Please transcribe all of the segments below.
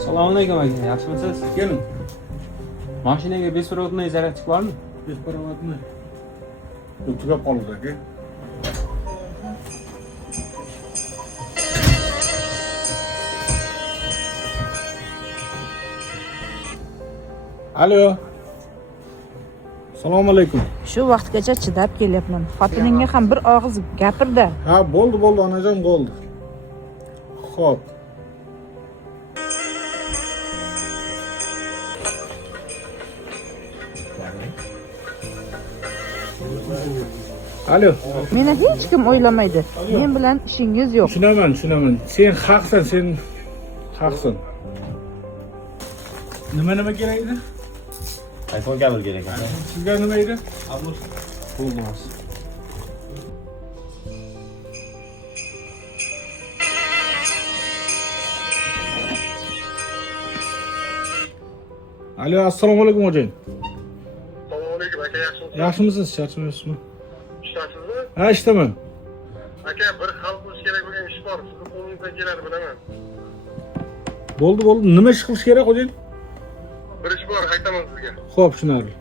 Assalomu alaykum aka, yaxshimisiz? Keling. Mashinaga беспроводной zaryadchik bormi? Besporovodni. Tugab qoldi aka. Alo. Assalomu alaykum. Shu vaqtgacha chidab kelyapman. Xotiningga ham bir og'iz gapirda. Ha, bo'ldi, onajon, bo'ldi. Xo'p. Alo. Meni hech kim o'ylamaydi. Men bilan ishingiz yo'q. Tushunaman. Sen haqsan, sen haqsan. Nima kerak edi? iPhone kabel kerak ekan. Sizga nima edi? Bo'lmas. Alo, assalomu alaykum xo'jayin. Assalomu alaykum aka, yaxshimisiz? Yaxshimisiz, charchamayapsizmi? Ishlasizmi? Ha, ishdaman. Aka, bir hal qilish kerak bo'lgan ish bor. Sizni qo'lingizdan keladi, bilaman. Bo'ldi. Nima ish qilish kerak xo'jayin? Bir ish bor, aytaman sizga. Xo'p, tushunarli.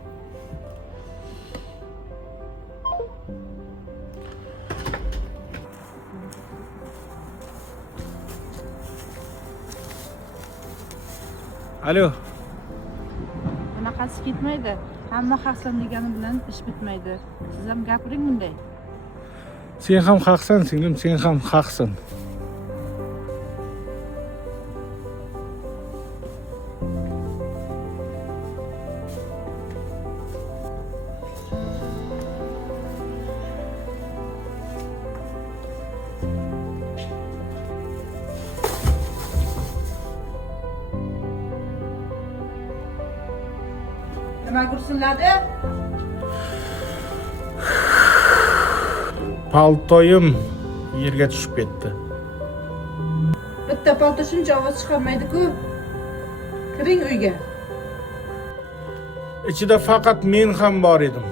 Alo. Bunaqasi ketmaydi. Hamma haqsan degani bilan ish bitmaydi. Siz ham gapiring bunday. Sen ham haqsan, singlim, sen ham haqsan. Nima gursilladi? Paltoyim yerga tushib ketdi. Bitta palto shuncha ovoz chiqarmaydi-ku. Kiring uyga. Ichida faqat men ham bor edim.